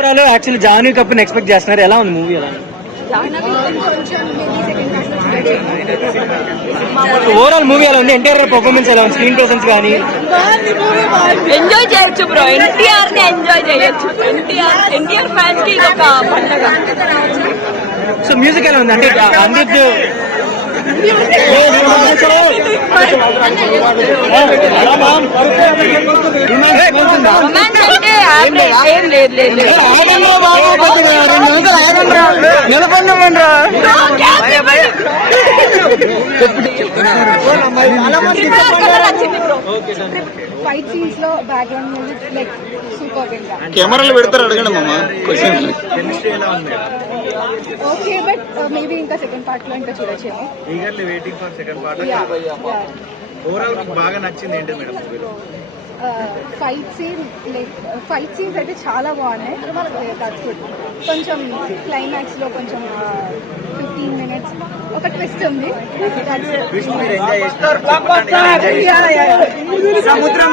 Overall actually Jahnavi Kapoor expect చేస్తున్నారు, ఎలా ఉంది మూవీ? ఎలా ఓవరాల్ మూవీ ఎలా ఉంది? ఎన్టీఆర్ పర్ఫార్మెన్స్ ఎలా ఉంది? స్క్రీన్ ప్రెసెన్స్ కానీ ఎంజాయ్ చేయొచ్చు బ్రో, ఎన్టీఆర్ ని ఎంజాయ్ చేయొచ్చు. ఎన్టీఆర్ ఫ్యాన్స్ కి ఒక పండుగ. సో మ్యూజిక్ ఎలా ఉంది? అంటే అనిరుద్ధ్ రొమాన్స్ అంటే ఏం లేదు లేదు. ఫైట్ సీన్స్ లో బ్యాక్గ్రౌండ్ మ్యూజిక్ లైక్ సూపర్ గా. కెమెరాలు పెడతారు, అడగండి మామ. ఓకే, బట్ మేబీ ఇంకా సెకండ్ పార్ట్ లో ఇంకా చూడొచ్చేమో. Eagerly waiting for second part. Overall బాగా నచ్చింది ఏంటి మేడం మూవీలో? ఫైట్ సీన్స్ అయితే చాలా బాగున్నాయి. కొంచెం క్లైమాక్స్ లో కొంచెం 15 minutes ఒక ట్విస్ట్ ఉంది. ఎంజాయ్ చేస్తారు. సముద్రం